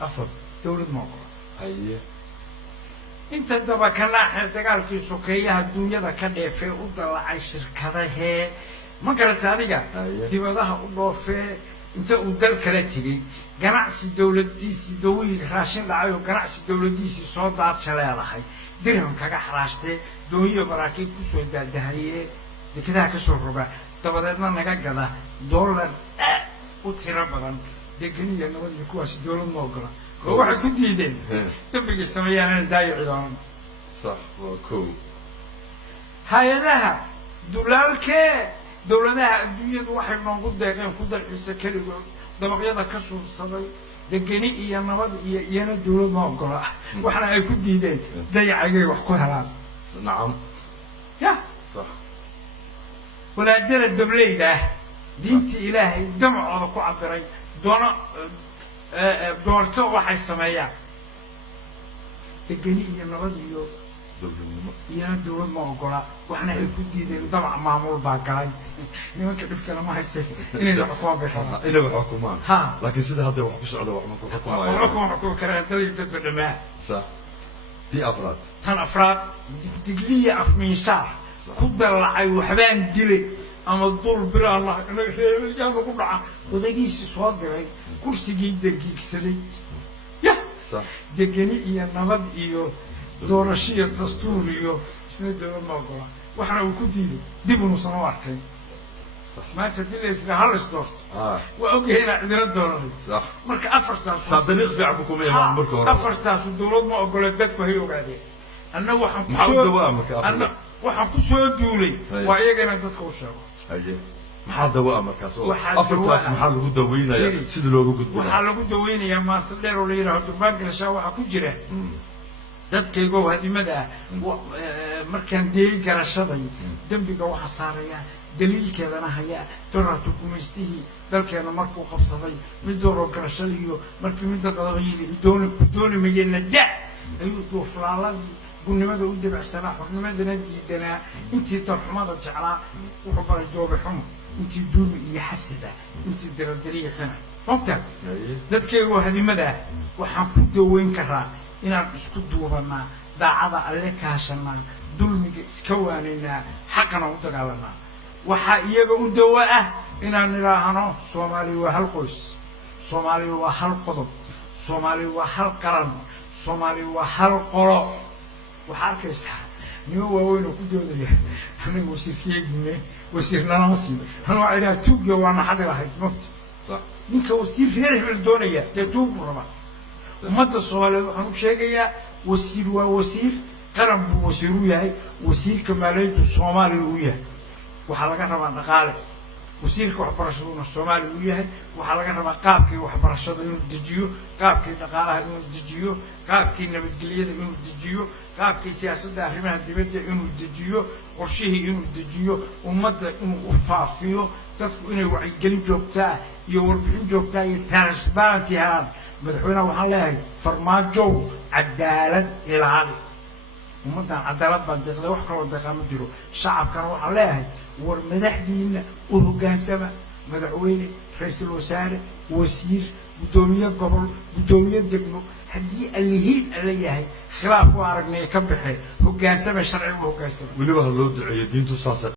أفر دولة موقع أيه انت دبا كنا دغالكي سوكيها الدنيا كدhe في ودلعay shirkadaha ma garata adiga dibadaha u dhoofee inta uu dal kala tagay ganacsi dawladdiisii dawladda raashin dhacayo ganacsi dawladdiisii soo daadsaleedahay dirham kaga xaraashtay dooyo maraakiib ku soo daadahaye dekedaha ka soo roga dabadeedna naga gada dollar u tiro badan deganiya nabadii kuwaas dawlad ma ogola waxay ku diideen dambiga sameeyaan daayicdoon صح وكو hay'adaha dulalke dawladaha adduunyadu waxay noogu deeqeen ku dalxiisa kaligood dabaqyada ka suubsaday degani iyo nabad iyo iyana dawlad ma ogola waxna ay ku diideen dayacay wax ku helaan نعم ya صح walaadada dableyda diinta ilaahay damacooda ku cabiray doono doorto waxay sameeyaan degani iyo nabad iyo iyana dawlad ma ogola waxna ay ku diideen damac maamul baa galay nimanka dhibka lama hayste inay xukumaan bay rabaan inay xukumaan ha laakiin sida hadda wax ku socdo wax ma ku xukumaan wax ku karaan dad badama صح دي أفراد tan afraad digliya afmiinshaar ku dalacay waxbaan dilay ama dul bir Allah inaga reebayaan ku dhaca wadagiisi soo diray kursigii dagiigsaday ya صح degani iyo nabad iyo doorashiyo dastuur iyo isna dawlad ma ogola waxna uu ku diiday dib uu soo arkay maanta dileysna hal isdoorto waa ogyahay inaa cidina dooranay صح marka afartaas صادق في عبكم يا مان مركو afartaas dawlad ma ogola dadku hay ogaadeen anna waxaan ku soo duulay waa iyagana dadka u sheego أيه maxaa dawo markaas oo afartaas maxaa lagu daweynayaa sida loogu gudbo waxaa lagu daweynayaa maasal dheer oo la yiraahdo Bangladesh waxa ku jira dadkayga hadimada markaan deey garashaday dambiga waxa saaraya daliilkeedana haya dooratu kumeystihii dalkeena markuu qabsaday mid dooro garashadiyo markii mid qadabayay dooni mayna da ayuu dooflaaladii gudnimada u dibacsanaa xornimadana diidanaa intii tarxumada jeclaa wuxuu baray joobe xumo intii duumi iyo xasida intii daradariya xina waqta dadkayga hadimada waxaan ku daweyn karaa inaan isku duubanaa daacada alle kaashanaa dulmiga iska waanayna xaqana u dagaalanaa waxa iyaga u dawo ah inaan niraahno Soomaaliya waa hal qoys Soomaaliya waa hal qodob Soomaaliya waa hal qaran Soomaaliya waa hal qolo waxa arkaysaa niyo waaweyn oo ku doodaya anigu wasiirkiyagine wasiirna lama siin hal waa ila tuuga waa naxad lahayd mabti صح ninka wasiir reer hebel doonaya ee tuugu raba ummadda Soomaaliyeed waxaan u sheegayaa wasiir waa wasiir qaran buu wasiir u yahay wasiirka maaliyadda Soomaaliya uu yahay waxa laga rabaa dhaqaale wasiirka waxbarashada Soomaaliya uu yahay waxa laga rabaa qaabkii waxbarashada inuu dejiyo qaabkii dhaqaalaha inuu dejiyo qaabkii nabadgelyada inuu dejiyo qaabkii siyaasadda arrimaha dibadda inuu dejiyo qorshihii inuu dejiyo ummadda inuu u faafiyo dadku inay wacyigelin joogtaa iyo warbixin joogtaa iyo transparency helaan madaxweynaha waxaan leeyahay farmaajo cadaalad ilaali ummaddan cadaalad baan deeqday wax kaloo deeqaa ma jiro shacabkana waxaan leeyahay war madaxdiina u hoggaansama madaxweyne ra'iisul wasaare wasiir gudoomiye gobol gudoomiye degmo haddii alihiin alla yahay khilaaf waa aragnay ka baxay hoggaansama sharci u hoggaansama weliba loo duceeyo diintu saasa